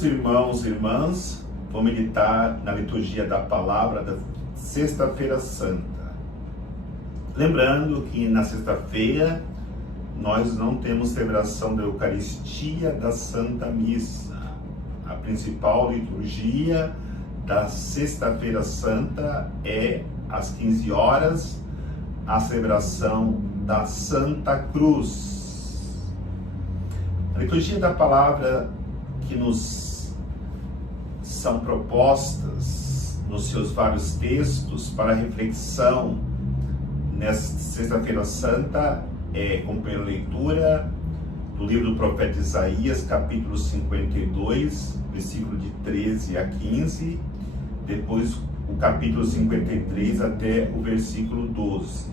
Queridos irmãos e irmãs, vou meditar na liturgia da palavra da Sexta-feira Santa. Lembrando que na sexta-feira nós não temos celebração da Eucaristia da Santa Missa. A principal liturgia da Sexta-feira Santa é às 15 horas, a celebração da Santa Cruz. A liturgia da palavra que nos são propostas nos seus vários textos para reflexão nesta Sexta-feira Santa é como pela leitura do livro do profeta Isaías, capítulo 52, versículo de 13 a 15, depois o capítulo 53 até o versículo 12.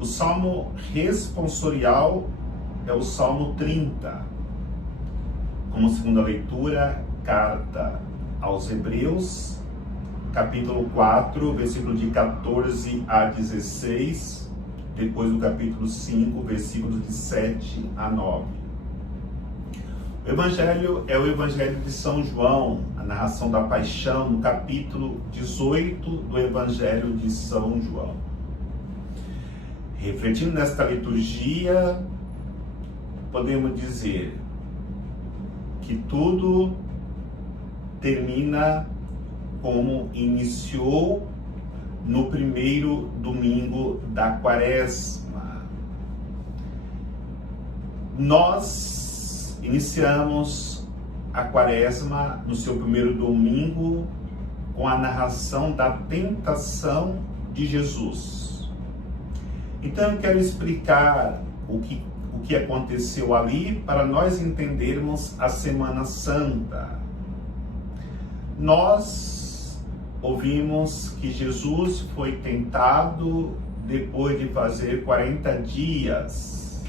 O salmo responsorial é o Salmo 30. Como segunda leitura, carta aos Hebreus, capítulo 4, versículo de 14 a 16, depois o capítulo 5, versículos de 7 a 9. O Evangelho é o Evangelho de São João, a narração da paixão, no capítulo 18 do Evangelho de São João. Refletindo nesta liturgia, podemos dizer que tudo termina como iniciou no primeiro domingo da Quaresma. Nós iniciamos a Quaresma no seu primeiro domingo com a narração da tentação de Jesus. Então eu quero explicar o que aconteceu ali para nós entendermos a Semana Santa. Nós ouvimos que Jesus foi tentado depois de fazer 40 dias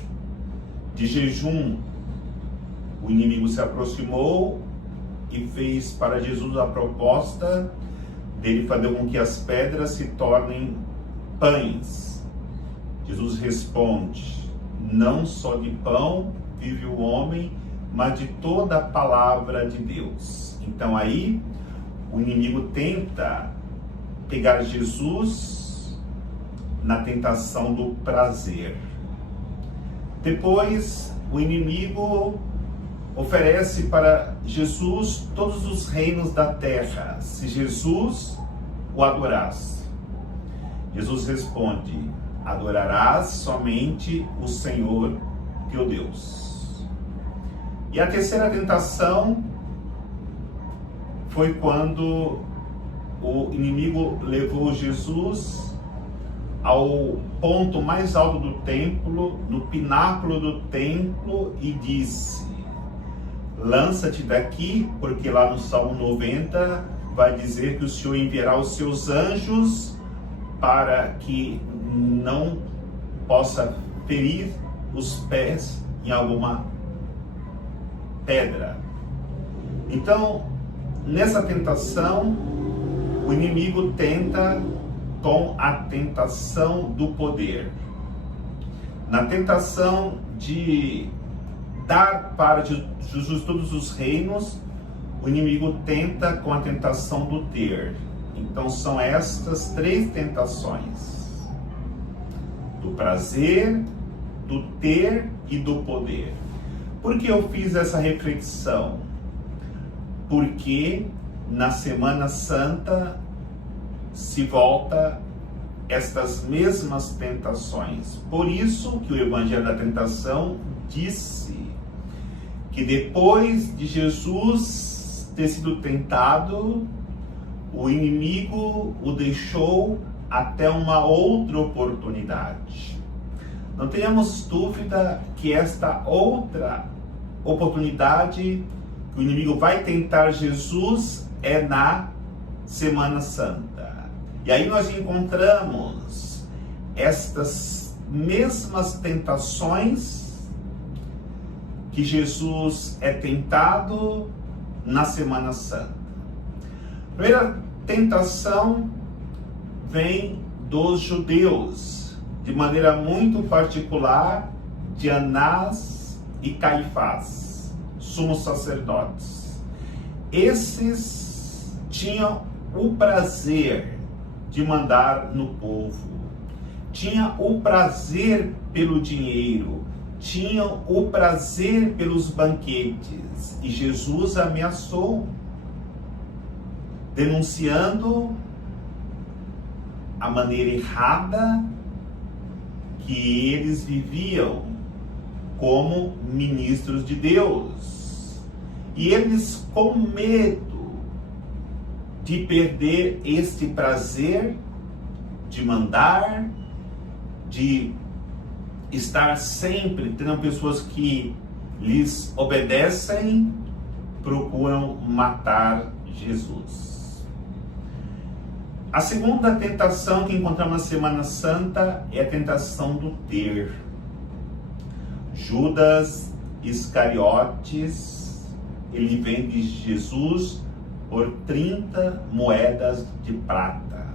de jejum. O inimigo se aproximou e fez para Jesus a proposta dele fazer com que as pedras se tornem pães. Jesus responde: não só de pão vive o homem, mas de toda a palavra de Deus. Então aí o inimigo tenta pegar Jesus na tentação do prazer. Depois o inimigo oferece para Jesus todos os reinos da terra, se Jesus o adorasse. Jesus responde: adorarás somente o Senhor teu Deus. E a terceira tentação foi quando o inimigo levou Jesus ao ponto mais alto do templo, no pináculo do templo, e disse: lança-te daqui, porque lá no Salmo 90 vai dizer que o Senhor enviará os seus anjos para que não possa ferir os pés em alguma pedra. Então, nessa tentação, o inimigo tenta com a tentação do poder. Na tentação de dar para Jesus todos os reinos, o inimigo tenta com a tentação do ter. Então, são estas três tentações: do prazer, do ter e do poder. Por que eu fiz essa reflexão? Porque na Semana Santa se volta estas mesmas tentações. Por isso que o Evangelho da Tentação disse que depois de Jesus ter sido tentado, o inimigo o deixou até uma outra oportunidade. Não tenhamos dúvida que esta outra oportunidade que o inimigo vai tentar Jesus é na Semana Santa. E aí nós encontramos estas mesmas tentações que Jesus é tentado na Semana Santa. A primeira tentação vem dos judeus, de maneira muito particular de Anás e Caifás, sumos sacerdotes. Esses tinham o prazer de mandar no povo, tinham o prazer pelo dinheiro, tinham o prazer pelos banquetes. E Jesus ameaçou, denunciando a maneira errada que eles viviam como ministros de Deus. E eles, com medo de perder este prazer de mandar, de estar sempre tendo pessoas que lhes obedecem, procuram matar Jesus. A segunda tentação que encontramos na Semana Santa é a tentação do ter. Judas Iscariotes, ele vende Jesus por 30 moedas de prata.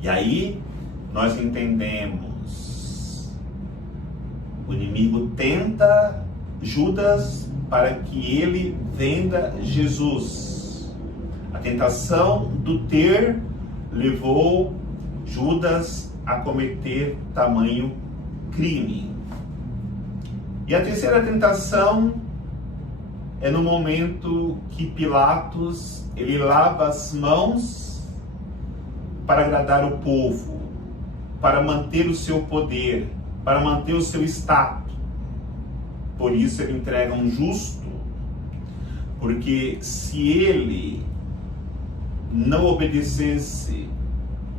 E aí nós entendemos, o inimigo tenta Judas para que ele venda Jesus. A tentação do ter levou Judas a cometer tamanho crime. E a terceira tentação é no momento que Pilatos, ele lava as mãos para agradar o povo, para manter o seu poder, para manter o seu status. Por isso ele entrega um justo, porque se ele não obedecesse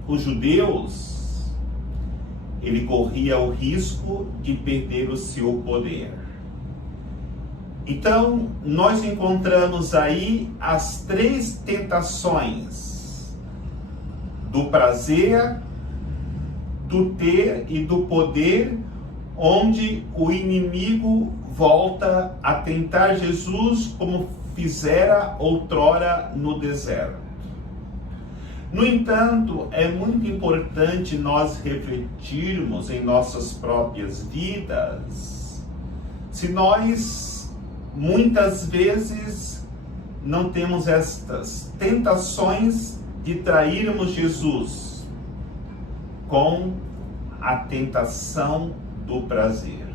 os judeus, ele corria o risco de perder o seu poder. Então, nós encontramos aí as três tentações do prazer, do ter e do poder, onde o inimigo volta a tentar Jesus como fizera outrora no deserto. No entanto, é muito importante nós refletirmos em nossas próprias vidas se nós muitas vezes não temos estas tentações de trairmos Jesus com a tentação do prazer.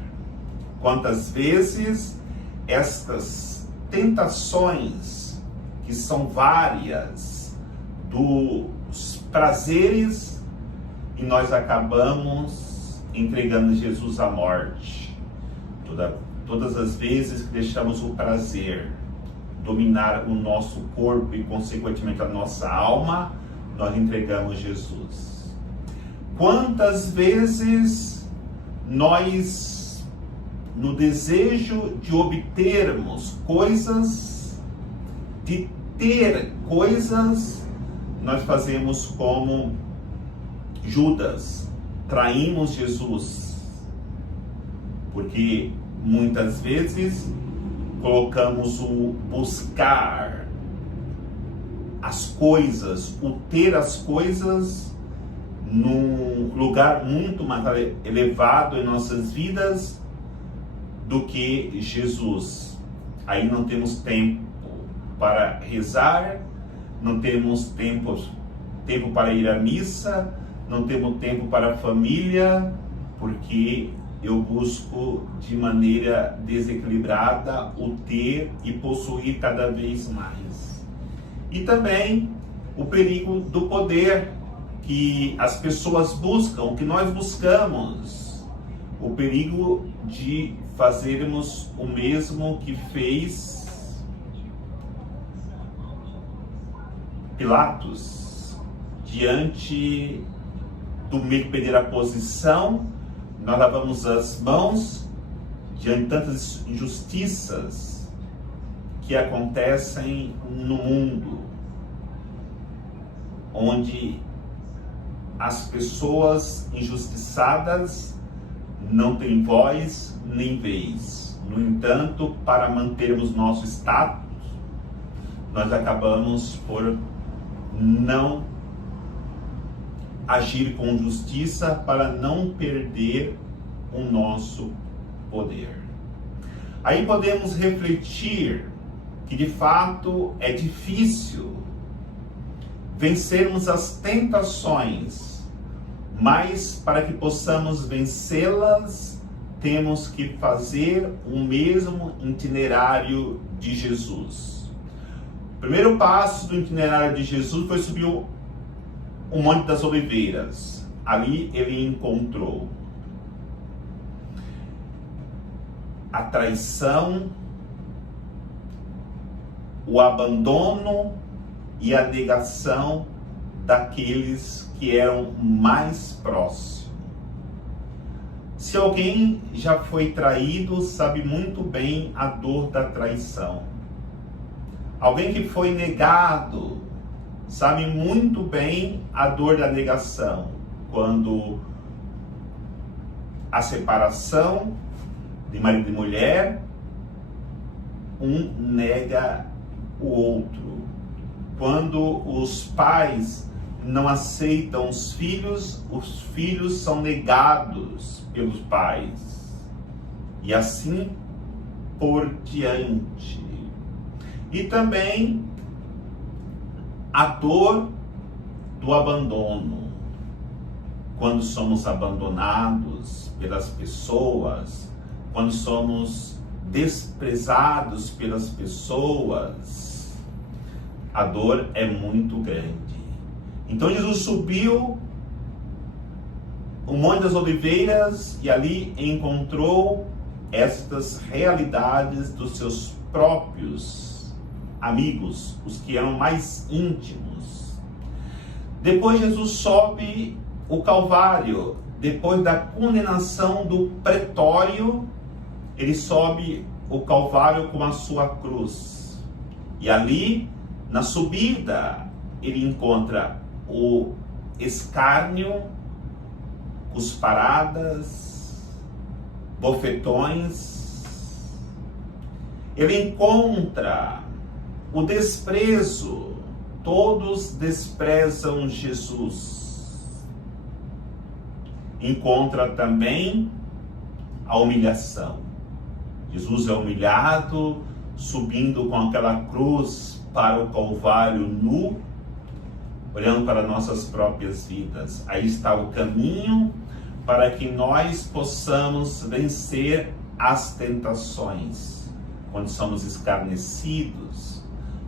Quantas vezes estas tentações, que são várias, dos prazeres, e nós acabamos entregando Jesus à morte. Todas as vezes que deixamos o prazer dominar o nosso corpo e, consequentemente, a nossa alma, nós entregamos Jesus. Quantas vezes nós, no desejo de obtermos coisas, de ter coisas, nós fazemos como Judas, traímos Jesus, porque muitas vezes colocamos o buscar as coisas, o ter as coisas, num lugar muito mais elevado em nossas vidas do que Jesus. Aí não temos tempo para rezar, não temos tempo para ir à missa, não temos tempo para a família, porque eu busco de maneira desequilibrada o ter e possuir cada vez mais. E também o perigo do poder que as pessoas buscam, que nós buscamos, o perigo de fazermos o mesmo que fez Pilatos diante do medo de perder a posição. Nós lavamos as mãos diante de tantas injustiças que acontecem no mundo, onde as pessoas injustiçadas não têm voz nem vez. No entanto, para mantermos nosso status, nós acabamos por não agir com justiça para não perder o nosso poder. Aí podemos refletir que de fato é difícil vencermos as tentações, mas para que possamos vencê-las, temos que fazer o mesmo itinerário de Jesus. O primeiro passo do itinerário de Jesus foi subir o Monte das Oliveiras. Ali ele encontrou a traição, o abandono e a negação daqueles que eram mais próximos. Se alguém já foi traído, sabe muito bem a dor da traição. Alguém que foi negado, sabe muito bem a dor da negação. Quando a separação de marido e mulher, um nega o outro. Quando os pais não aceitam os filhos são negados pelos pais. E assim por diante. E também a dor do abandono. Quando somos abandonados pelas pessoas, quando somos desprezados pelas pessoas, a dor é muito grande. Então Jesus subiu o Monte das Oliveiras e ali encontrou estas realidades dos seus próprios amigos, os que eram mais íntimos. Depois Jesus sobe o Calvário, depois da condenação do pretório, ele sobe o Calvário com a sua cruz. E ali, na subida, ele encontra o escárnio, cusparadas, bofetões. Ele encontra o desprezo. Todos desprezam Jesus. Encontra também a humilhação. Jesus é humilhado, subindo com aquela cruz para o Calvário nu, olhando para nossas próprias vidas. Aí está o caminho para que nós possamos vencer as tentações. Quando somos escarnecidos,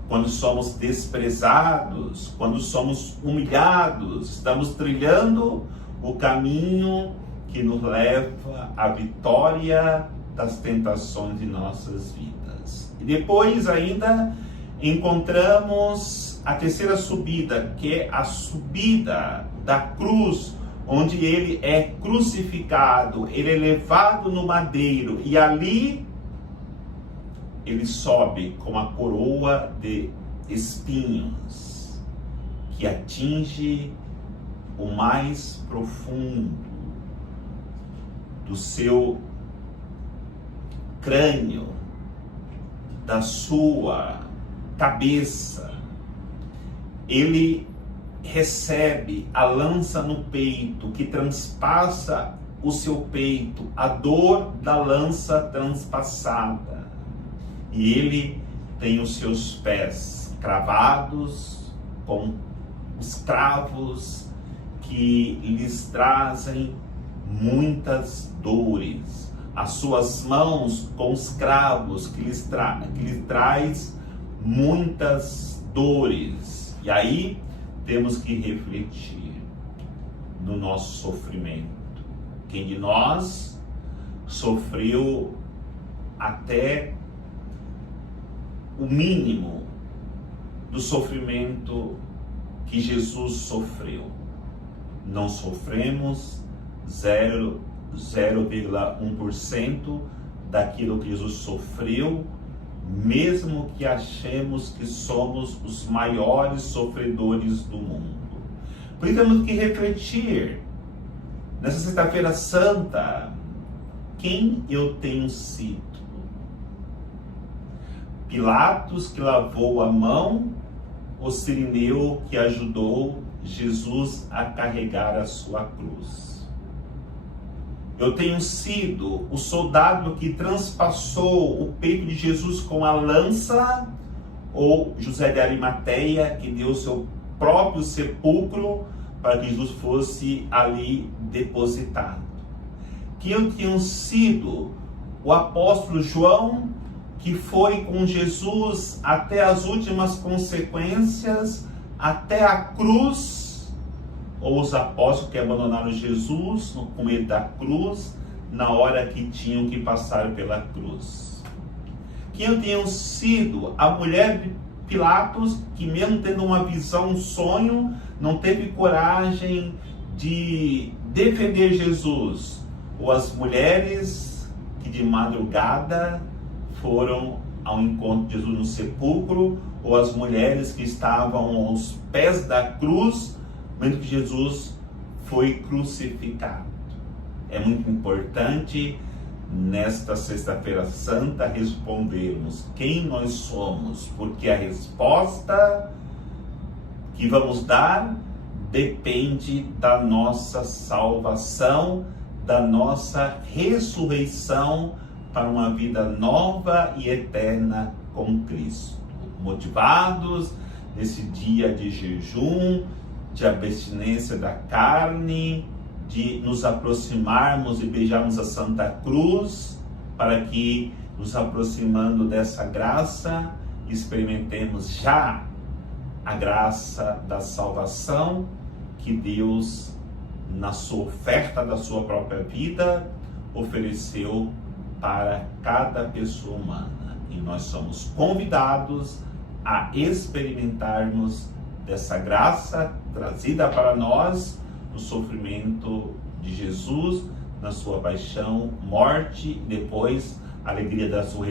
quando somos desprezados, quando somos humilhados, estamos trilhando o caminho que nos leva à vitória das tentações de nossas vidas. E depois ainda encontramos a terceira subida, que é a subida da cruz, onde ele é crucificado, ele é levado no madeiro, e ali ele sobe com a coroa de espinhos, que atinge o mais profundo do seu crânio, da sua cabeça. Ele recebe a lança no peito, que transpassa o seu peito, a dor da lança transpassada. E ele tem os seus pés cravados com os cravos que lhes trazem muitas dores. As suas mãos com os cravos que lhes traz muitas dores. E aí temos que refletir no nosso sofrimento. Quem de nós sofreu até o mínimo do sofrimento que Jesus sofreu? Não sofremos 0,1% daquilo que Jesus sofreu, mesmo que achemos que somos os maiores sofredores do mundo. Por isso temos que refletir, nessa sexta-feira santa, quem eu tenho sido? Pilatos que lavou a mão, ou Cirineu que ajudou Jesus a carregar a sua cruz? Eu tenho sido o soldado que transpassou o peito de Jesus com a lança, ou José de Arimateia, que deu seu próprio sepulcro para que Jesus fosse ali depositado. Quem tinham sido o apóstolo João, que foi com Jesus até as últimas consequências, até a cruz, ou os apóstolos que abandonaram Jesus com medo da cruz, na hora que tinham que passar pela cruz. Quem tinham sido a mulher de Pilatos, que mesmo tendo uma visão, um sonho, não teve coragem de defender Jesus, ou as mulheres que de madrugada foram ao encontro de Jesus no sepulcro, ou as mulheres que estavam aos pés da cruz, vendo que Jesus foi crucificado. É muito importante nesta Sexta-feira Santa respondermos quem nós somos, porque a resposta que vamos dar depende da nossa salvação, da nossa ressurreição para uma vida nova e eterna com Cristo. Motivados nesse dia de jejum, de abstinência da carne, de nos aproximarmos e beijarmos a Santa Cruz, para que, nos aproximando dessa graça, experimentemos já a graça da salvação que Deus, na sua oferta da sua própria vida, ofereceu para cada pessoa humana. E nós somos convidados a experimentarmos dessa graça trazida para nós no sofrimento de Jesus, na sua paixão, morte e depois a alegria da sua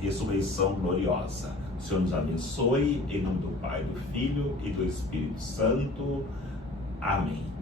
ressurreição gloriosa. O Senhor nos abençoe, em nome do Pai, do Filho e do Espírito Santo. Amém.